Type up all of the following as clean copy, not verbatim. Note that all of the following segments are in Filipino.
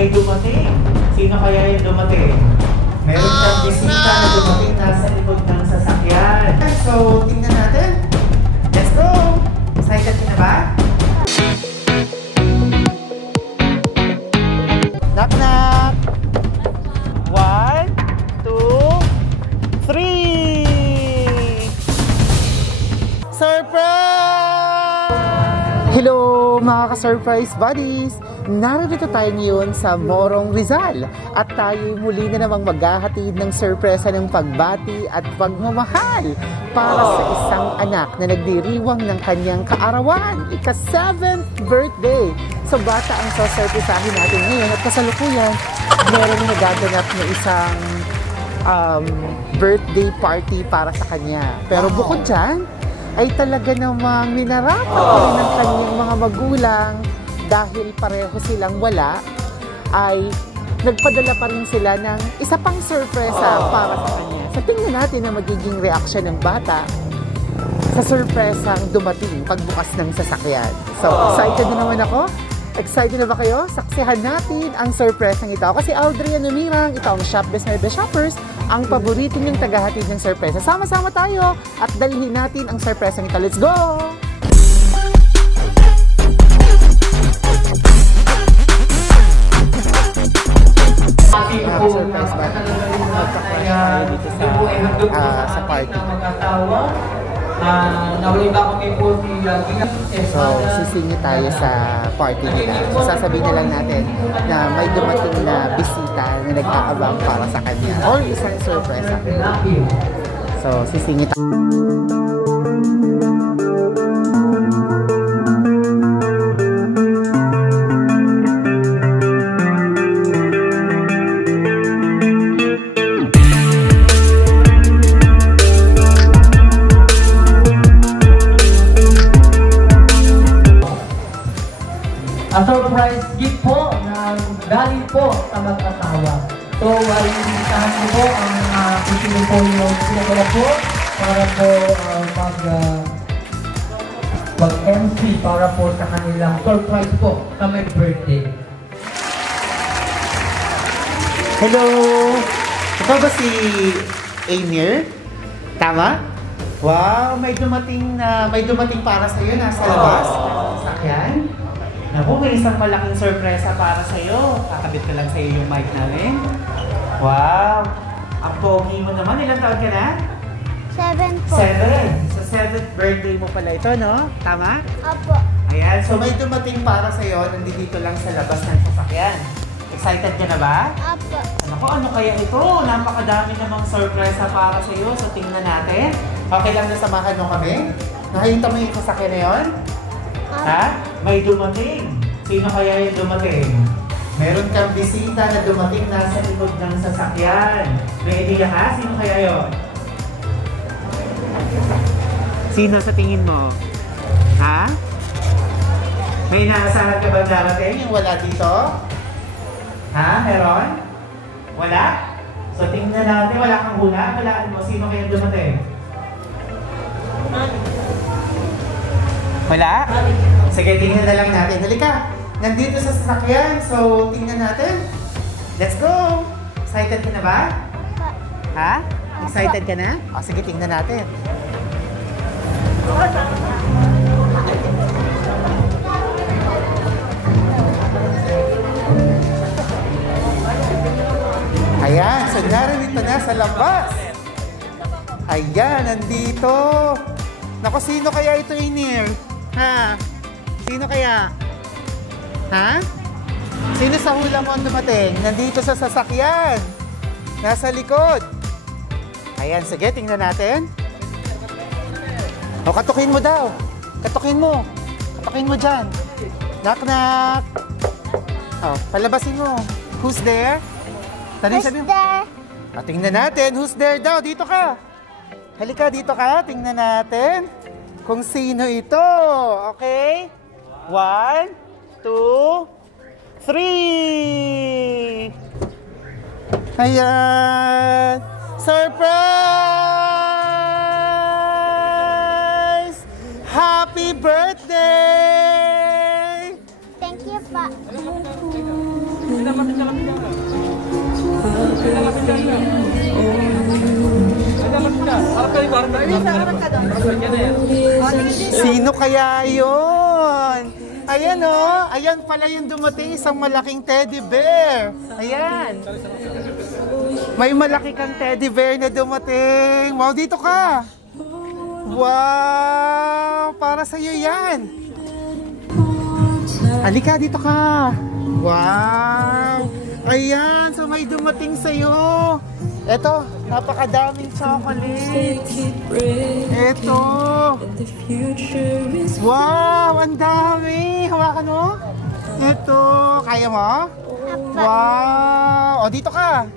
may dumating. Sino kaya yung dumating? Meron kang bisita na dumating nasa likod ng sasakyan. So, tingnan natin. Let's go! Excited ka na ba? Knock knock! 1, 2, 3! Surprise! Hello mga ka-surprise buddies! Narito tayo ngayon sa Morong Rizal at tayo muli na namang maghahatid ng sorpresa ng pagbati at pagmamahal para sa isang anak na nagdiriwang ng kanyang kaarawan, ika-7th birthday. So bata ang sasurpresahin natin ngayon at kasalukuyan meron nagaganap na isang birthday party para sa kanya. Pero bukod dyan, ay talaga namang minarapat rin ng kanyang mga magulang dahil pareho silang wala, ay nagpadala pa rin sila ng isa pang sorpresa para sa kanya. So tingnan natin ang magiging reaksyon ng bata sa sorpresang dumating pagbukas ng sasakyan. So excited na naman ako. Excited na ba kayo? Saksihan natin ang sorpresang ito. Kasi Aldria Numirang, ito ang Shop Best Nerve Shoppers, ang paborito niyong tagahatid ng sorpresa. Sama-sama tayo at dalhin natin ang sorpresang ito. Let's go! Surprise ba? Magkakaya dito sa party. So, sisingit tayo sa party nila. So, sasabihin na lang natin na may dumating na bisita na nag-aabang para sa kanya. Or isang surprise. So, sisingit tayo. Ang surprise gift po na galing po sa mag-asawa. So, inimbitahan ko po ang kung po yung sinagala po para po mag-MC para po sa kanilang surprise po sa may birthday. Hello! Ito ba si Amir? Tama? Wow! May dumating para sa iyo nasa labas. Sakyan. Naku, may isang malaking sorpresa para sa'yo. Kakabit ko lang sa'yo yung mic namin. Wow! Ang pogi mo naman. Ilang taon ka na? 7 po. 7. So 7th birthday mo pala ito, no? Tama? Opo. Ayan. So may dumating para sa'yo. Nandito lang sa labas ng sasakyan. Excited ka na ba? Opo. Naku, ano kaya ito? Napakadami namang sorpresa para sa'yo. So tingnan natin. Okay lang na samahan mo kami? Nakita mo yung sasakyan na yun? Ha? May dumating. Sino kaya yung dumating? Meron kang bisita na dumating nasa likod ng sasakyan. May idea ka? Sino kaya yun? Sino sa tingin mo? Ha? May inaasahan ka ba darating yung wala dito? Ha? Meron? Wala? So tingnan natin. Wala kang hula? Walaan mo. Sino kaya dumating? Wala? Sige, tingnan na lang natin. Halika! Nandito sa sasakyan. So, tingnan natin. Let's go! Excited ka na ba? Ha? Excited ka na? O, sige, tingnan natin. Ayan, so narito na sa labas. Ayan, nandito. Naku, sino kaya ito, Inir? Ha? Sino kaya? Ha? Sino sa hula mo ang dumating? Nandito sa sasakyan. Nasa likod. Ayan, sige, tingnan natin. O, katukin mo daw. Katukin mo. Katukin mo dyan. Knock, knock. O, palabasin mo. Who's there? Who's there? O, tingnan natin. Who's there daw? Dito ka. Halika, dito ka. Tingnan natin kung sino ito. Okay? 1, 2, 3! Ayan! Surprise! Happy birthday! Thank you pa. Sino kaya yun? Ayan oh, ayan pala yung dumating, isang malaking teddy bear. Ayan. May malaki kang teddy bear na dumating. Wow, dito ka. Wow, para sa'yo yan. Halika, dito ka. Wow. Ayan, so may dumating sa'yo. Eto, napakadaming chocolate. Eto. Wow, ang dami. Hawakan mo. Eto, kaya mo? Wow. O, dito ka.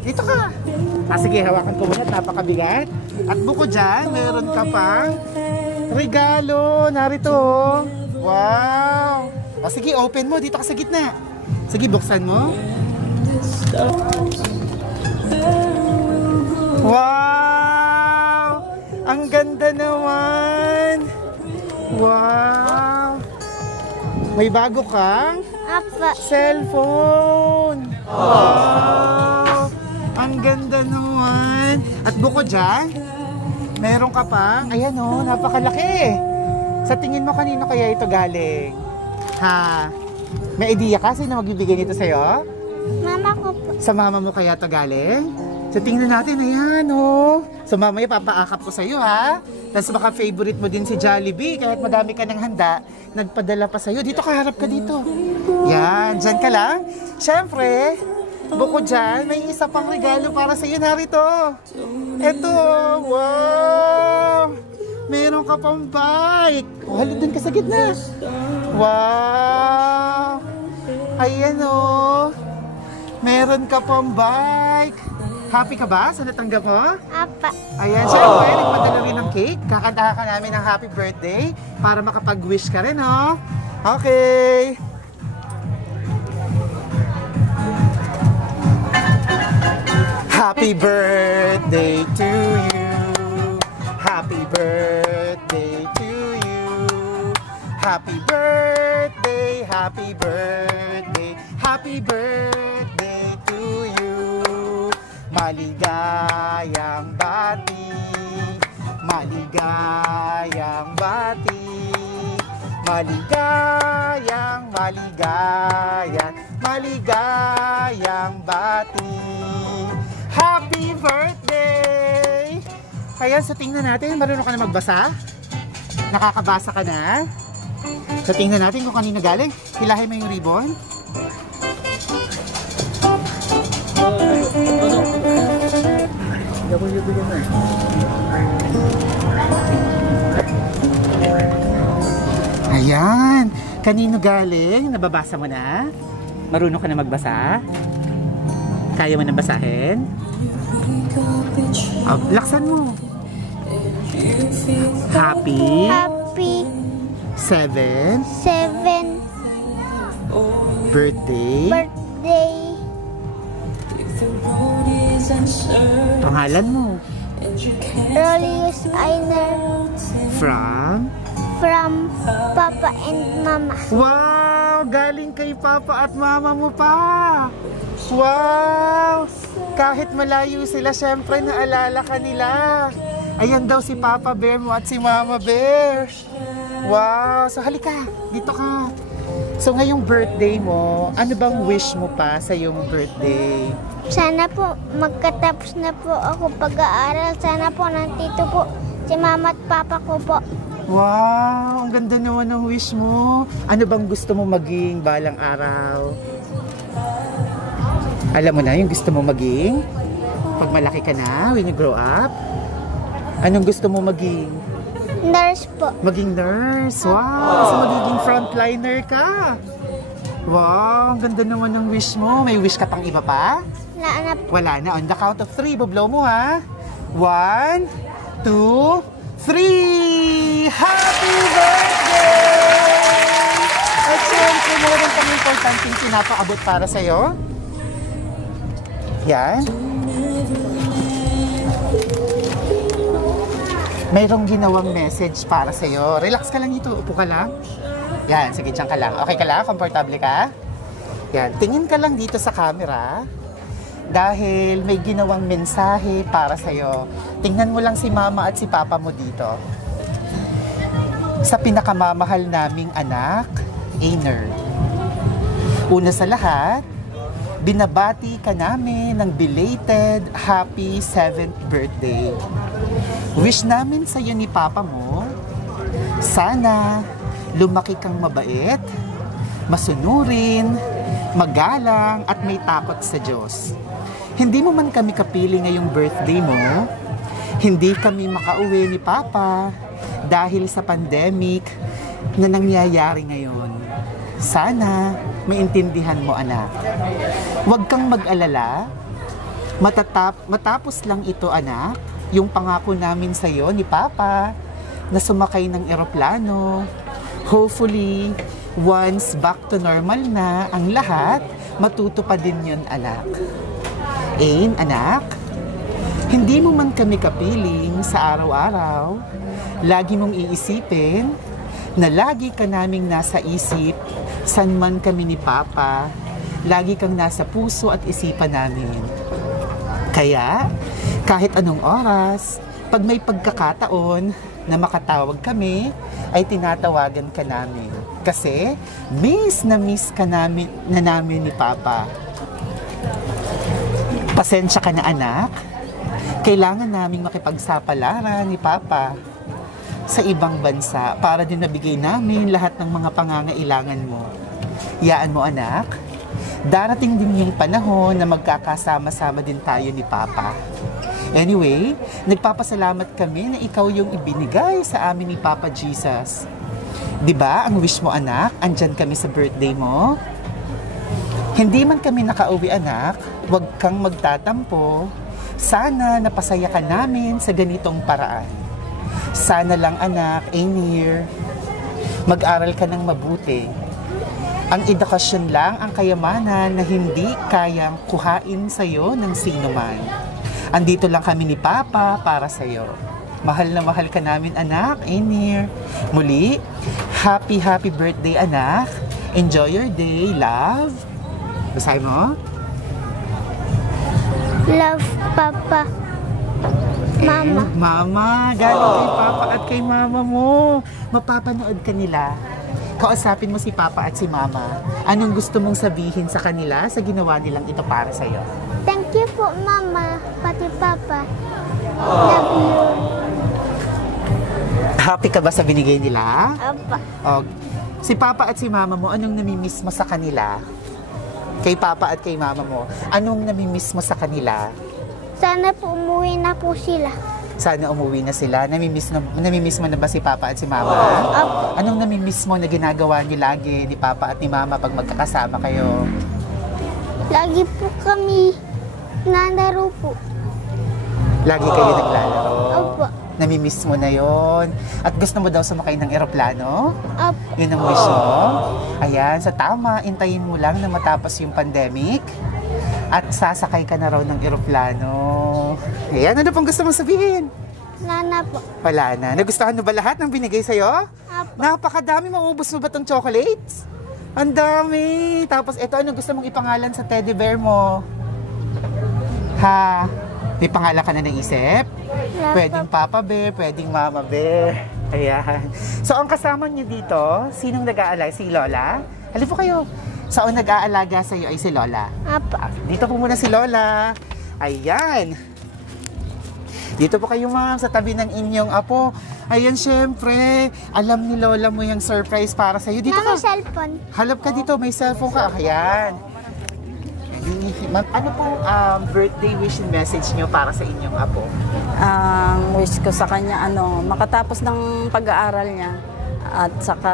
Dito ka. Sige, hawakan ko muna. Napakabigat. At bukod dyan, meron ka pang regalo. Narito. Wow. O, sige, open mo. Dito ka sa gitna. Sige, buksan mo. Wow! Ang ganda naman! Wow! May bago kang Apa. cellphone! Wow! Ang ganda naman! At bukod dyan, meron ka pang, ayan o, napakalaki! Sa tingin mo kanino kaya ito galing? Ha? May idea ka? Sino magbibigay nito sa'yo? Mama ko po. Sa mama mo kaya ito galing? So tingnan natin, ayan oh. So mamaya papaakap ko sa'yo ha. Tapos baka favorite mo din si Jollibee. Kahit madami ka ng handa, nagpadala pa sa'yo. Dito ka, harap ka dito. Yan, dyan ka lang. Siyempre, bukod dyan, may isa pang regalo para sa'yo. Narito. Eto, wow. Meron ka pang bike. Oh, halun dun ka sa gitna. Wow. Ayan oh. Meron ka pang bike. Happy ka ba sa natanggap mo? Apa. Ayan, syempre, nagpadala rin ng cake. Kakantahan ka namin ng happy birthday para makapag-wish ka rin, no? Okay. Happy birthday to you. Happy birthday to you. Happy birthday, happy birthday, happy birthday to you. Maligayang bati, maligayang bati, maligayang, maligayang bati. Happy birthday! Kaya so tingnan natin, marunong ka na magbasa? Nakakabasa ka na? So tingnan natin kung kanina galing. Hilahin mo yung ribbon. Ayan. Kanino galing? Nababasa mo na? Marunong ka na magbasa? Kaya mo na basahin? Oh, laksan mo. Happy Happy 7th 7th birthday. birthday. Pangalan mo. Rolius Einer From? from Papa and Mama. Wow! Galing kay Papa at Mama mo pa! Wow! Kahit malayo sila, syempre naalala ka nila. Ayan daw si Papa Bear mo at si Mama Bear. Wow! So halika, dito ka. So ngayong birthday mo, ano bang wish mo pa sa iyong birthday? Sana po magkatapos na po ako pag-aaral. Sana po nandito po si Mama at Papa ko po. Wow! Ang ganda naman ng wish mo. Ano bang gusto mo maging balang araw? Alam mo na yung gusto mo maging? Pag malaki ka na, when you grow up? Anong gusto mo maging? Nurse po. Maging nurse. Wow! So magiging frontliner ka. Wow! Ang ganda naman ng wish mo. May wish ka pang iba pa? Wala na po. Wala na. On the count of 3, bublow mo ha. 1, 2, 3! Happy birthday! At syempre, meron kami importanteng pinapaabot para sa'yo. Yan. Mayroong ginawang message para sa'yo. Relax ka lang dito. Upo ka lang. Yan, sige, dyan ka lang. Okay ka lang? Komportable ka? Yan, tingin ka lang dito sa camera dahil may ginawang mensahe para sa'yo. Tingnan mo lang si mama at si papa mo dito. Sa pinakamamahal naming anak, Einer. Una sa lahat, binabati ka namin ng belated happy 7th birthday. Wish namin sa'yo ni papa mo, sana lumaki kang mabait, masunurin, magalang at may takot sa Diyos. Hindi mo man kami kapili ngayong birthday mo, hindi kami makauwi ni Papa dahil sa pandemic na nangyayari ngayon. Sana maintindihan mo, anak. Huwag kang mag-alala, matapos lang ito, anak, yung pangako namin sa iyo ni Papa na sumakay ng eroplano. Hopefully, once back to normal na ang lahat, matutupad din yun, anak. Ain, anak, hindi mo man kami kapiling sa araw-araw, lagi mong iisipin na lagi ka naming nasa isip, san man kami ni Papa, lagi kang nasa puso at isipan namin. Kaya, kahit anong oras, pag may pagkakataon na makatawag kami, ay tinatawagan ka namin. Kasi, miss ka namin ni Papa. Pasensya ka na, anak. Kailangan naming makipagsapalaran ni Papa sa ibang bansa para din nabigay namin lahat ng mga pangangailangan mo. Yaan mo, anak. Darating din yung panahon na magkakasama-sama din tayo ni Papa. Anyway, nagpapasalamat kami na ikaw yung ibinigay sa amin ni Papa Jesus. Diba, ang wish mo, anak, andyan kami sa birthday mo? Hindi man kami nakauwi, anak, huwag kang magtatampo. Sana napasaya ka namin sa ganitong paraan. Sana lang, anak, Einer, mag-aral ka ng mabuti. Ang edukasyon lang ang kayamanan na hindi kayang kuhain sa'yo ng sino man. Andito lang kami ni Papa para sa'yo. Mahal na mahal ka namin, anak, Einer. Muli, happy birthday, anak. Enjoy your day, love. Basahin mo? Love, Papa. Mama. Mama, galing kay Papa at kay Mama mo. Mapapanood ka nila. Kausapin mo si Papa at si Mama. Anong gusto mong sabihin sa kanila sa ginawa nilang ito para sa'yo? Thank you po, Mama. Pati Papa. Love you. Happy ka ba sa binigay nila? Apa. O, si Papa at si Mama mo, anong namimiss mo sa kanila? Kay Papa at kay Mama mo, anong namimiss mo sa kanila? Sana po umuwi na po sila. Sana umuwi na sila. Namimiss mo na ba si Papa at si Mama? Apa. Anong namimiss mo na ginagawa niyo lagi ni Papa at ni Mama pag magkakasama kayo? Lagi po kami nalaro po. Lagi kayo naglalaro? Apa. Namimiss mo na yon. At gusto mo daw sumakay ng eroplano? Apa. Yun ang wish mo? Ayan, sa tama, intayin mo lang na matapos yung pandemic at sasakay ka na raw ng eroplano. Ayan, ano pang gusto mong sabihin? Nana po. Wala na. Nagustuhan mo ba lahat ng binigay sa'yo? Apa. Napakadami. Maubos mo ba tong chocolates? Ang dami. Tapos ito, ano gusto mong ipangalan sa teddy bear mo? Ha? May pangalan ka na naisip? Pwedeng Papa Bear, pwedeng Mama Bear. Ayan. So, ang kasama niyo dito, sinong nag-aalaga? Si Lola? Halip po kayo. So, ang nag-aalaga sa iyo ay si Lola. Apa. Dito po muna si Lola. Ayan. Dito po kayo, ma'am, sa tabi ng inyong apo. Ayan, syempre. Alam ni Lola mo yung surprise para sa iyo. Dito Mama, ka. cellphone. Halap ka dito. May cellphone ka. Ayan. Ma'am, ano pong birthday wish and message niyo para sa inyong apo? Ang wish ko sa kanya, makatapos ng pag-aaral niya at saka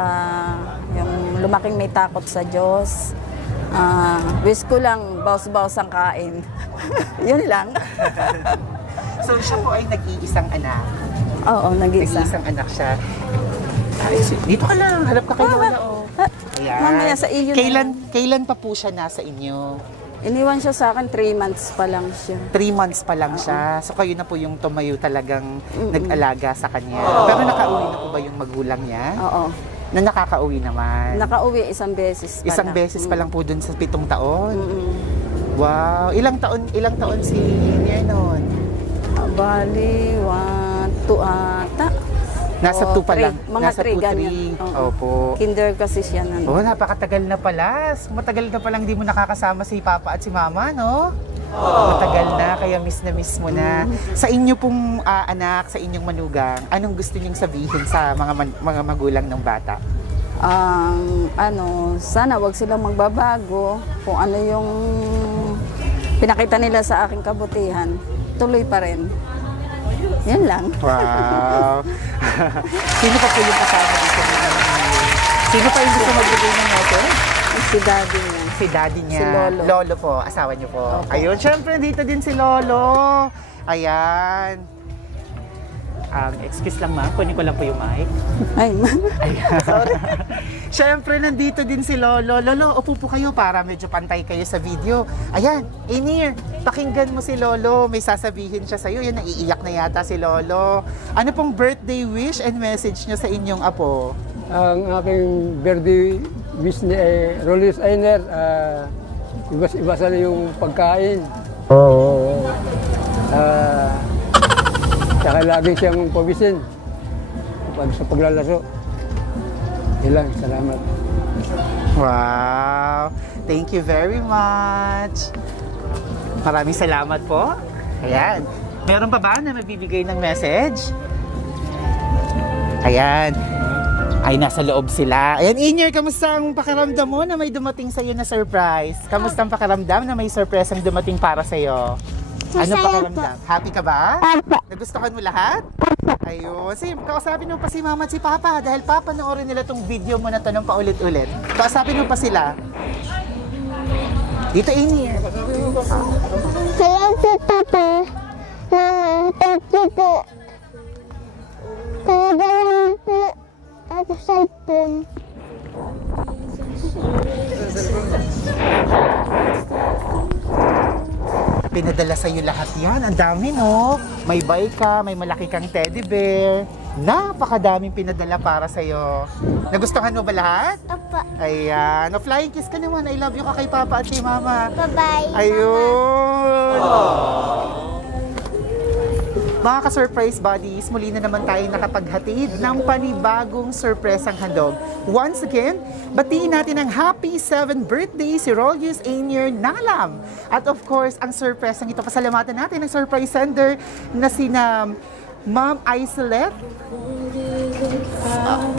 yung lumaking may takot sa Diyos. Wish ko lang, bawas-bawas ang kain. Yun lang. So, siya po ay nag-iisang anak. Oo, nag-iisa. Nag-iisang anak siya. Ay, dito ka lang. Harap ka kay Lola, oh. Ayan. Mamaya sa iyo na. Kailan pa po siya nasa inyo? Iniwan siya sa akin, 3 months pa lang siya. 3 months pa lang siya. So, kayo na po yung tumayo talagang nag-alaga sa kanya. Pero nakauwi na po ba yung magulang niya? Oo. Na nakakauwi naman. Nakauwi isang beses pa Isang lang. beses pa lang po dun sa 7 taon. Mm-mm. Wow. Ilang taon si Inier noon? Bali, 1, 2 ata. Nasa 2 pa three. lang. Mga Nasa 3 2, ganyan. 3. Oo. Opo. Kinder kasi siya nun. Oh, napakatagal na pala. Matagal na palang di mo nakakasama si Papa at si Mama, no? Matagal na, kaya miss mo na. Sa inyo pong anak, sa inyong manugang, anong gusto niyong sabihin sa mga magulang ng bata? Sana wag silang magbabago. Kung ano yung pinakita nila sa aking kabutihan, tuloy pa rin. Yan lang. Wow. Sino pa po yung kasama dito? Sino pa yung gusto magbigay ng message? Si daddy niya. Si daddy niya. Si Lolo. Lolo po, asawa niyo po. Opo. Ayun, syempre dito din si Lolo. Ayan. Excuse lang ma'am, kunin ko lang po yung mic. Ay, Ayan. Sorry. Syempre, nandito din si Lolo. Lolo, upo po kayo para medyo pantay kayo sa video. Ayan, Inier, pakinggan mo si Lolo. May sasabihin siya sa'yo. Yan, naiiyak na yata si Lolo. Ano pong birthday wish and message niyo sa inyong apo? Ang aking birthday wish ni Rolis Ainer, iba sana yung pagkain. Oo. Saka lagi siyang pawisin sa paglalaso. Ilang, salamat. Wow! Thank you very much. Maraming salamat po. Ayan. Meron pa ba na magbibigay ng message? Ayan. Ay, nasa loob sila. Ayan, Inier, kamusta ang pakiramdam mo na may dumating sa'yo na surprise? Kamusta ang pakiramdam na may surprise ang dumating para sa'yo? Ano pakiramdam? Happy ka ba? Nagustuhan mo lahat? Ayun. Sige, kausapin mo pa si Mama at si Papa dahil papanoorin nila tong video mo na to ng paulit-ulit. Kausapin mo pa sila. Dito, Inier. Salamat sa Papa. Mama, thank you po. Talaga lang po ako cellphone. Pinadala sa'yo lahat yan. Ang dami, no? May bike ka, may malaki kang teddy bear. Napakadaming pinadala para sa'yo. Nagustuhan mo ba lahat? Opo. Ayan. No, flying kiss ka naman. I love you ka kay Papa at si Mama. Bye-bye. Ayun! Mga ka-surprise buddies, muli na naman tayong nakapaghatid ng panibagong surpresang handog. Once again, batiin natin ang happy 7th birthday si Rolius Inier Nalam. At of course, ang surpresang ito, pasalamatan natin ang surprise sender na sina Ma'am Aiselet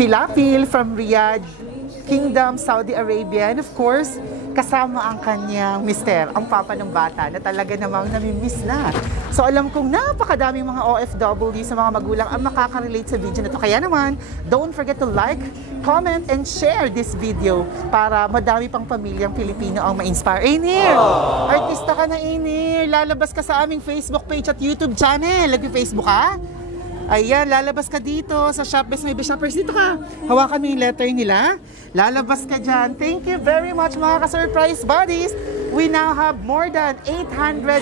Pilapil from Riyadh, Kingdom, Saudi Arabia. And of course, kasama ang kanyang mister, ang papa ng bata, na talaga namang namimiss na. So alam kong napakadaming mga OFW sa mga magulang ang makaka-relate sa video na to. Kaya naman, don't forget to like, comment, and share this video para madami pang pamilyang Pilipino ang ma-inspire. Inier! Artista ka na, Inier! Lalabas ka sa aming Facebook page at YouTube channel. Nag-Facebook ka? Ayan, lalabas ka dito sa Shop Best My Best Shoppers. Dito ka. Hawakan mo yung letter nila. Lalabas ka dyan. Thank you very much, mga ka-surprise buddies. We now have more than 811,000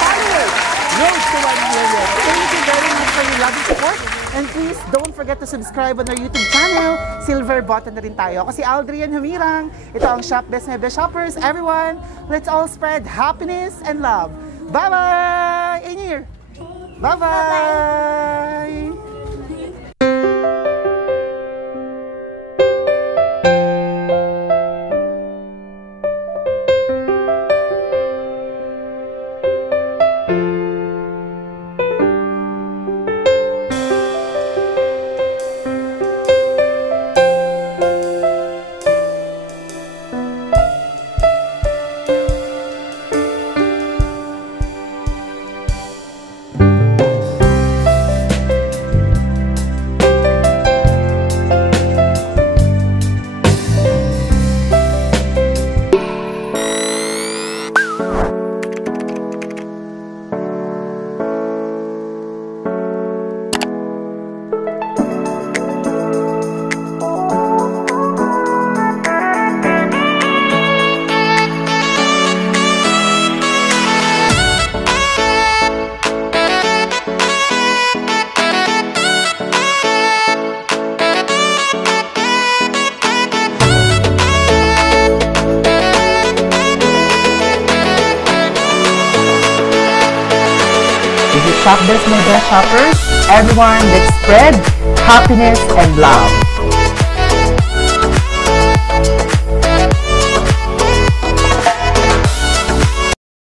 followers. Road to 1 million. Thank you very much for your love and support. And please, don't forget to subscribe on our YouTube channel. Silver button na rin tayo. Ako si Aldrian Humirang. Ito ang Shop Best My Best Shoppers. Everyone, let's all spread happiness and love. Bye-bye! Inier! Bye-bye! Shop Best My Best Shoppers, everyone, let's spread happiness and love.